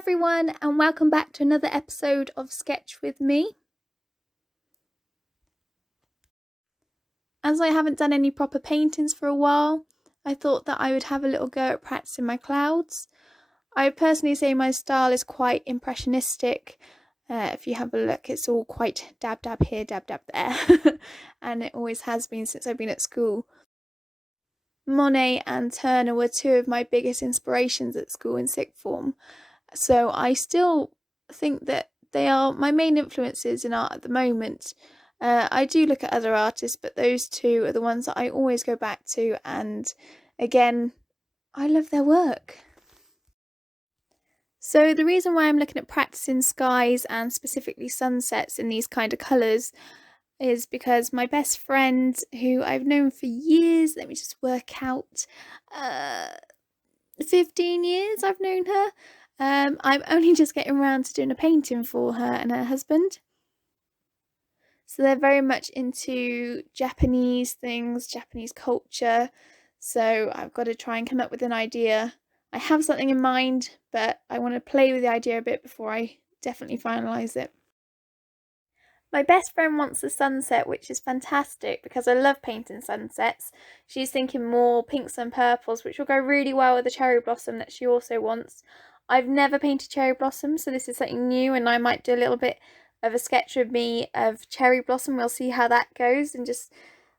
everyone, and welcome back to another episode of Sketch with me. As I haven't done any proper paintings for a while, I thought that I would have a little go at practicing my clouds. I would personally say my style is quite impressionistic. If you have a look, it's all quite dab dab here, dab dab there, and it always has been since I've been at school. Monet and Turner were two of my biggest inspirations at school in sixth form, so I still think that they are my main influences in art at the moment. I do look at other artists, but those two are the ones that I always go back to, and again, I love their work. So the reason why I'm looking at practicing skies and specifically sunsets in these kind of colours is because my best friend, who I've known for years, let me just work out, 15 years I've known her. I'm only just getting around to doing a painting for her and her husband. So they're very much into Japanese things, Japanese culture. So I've got to try and come up with an idea. I have something in mind, but I want to play with the idea a bit before I definitely finalise it. My best friend wants a sunset, which is fantastic because I love painting sunsets. She's thinking more pinks and purples, which will go really well with the cherry blossom that she also wants. I've never painted cherry blossom, so this is something new, and I might do a little bit of a sketch with me of cherry blossom. We'll see how that goes and just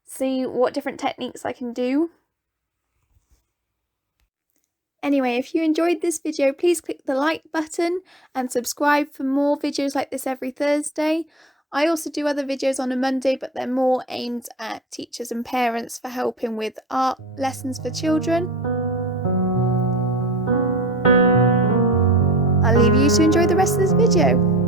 see what different techniques I can do. Anyway, if you enjoyed this video, please click the like button and subscribe for more videos like this every Thursday. I also do other videos on a Monday, but they're more aimed at teachers and parents for helping with art lessons for children. I'll leave you to enjoy the rest of this video.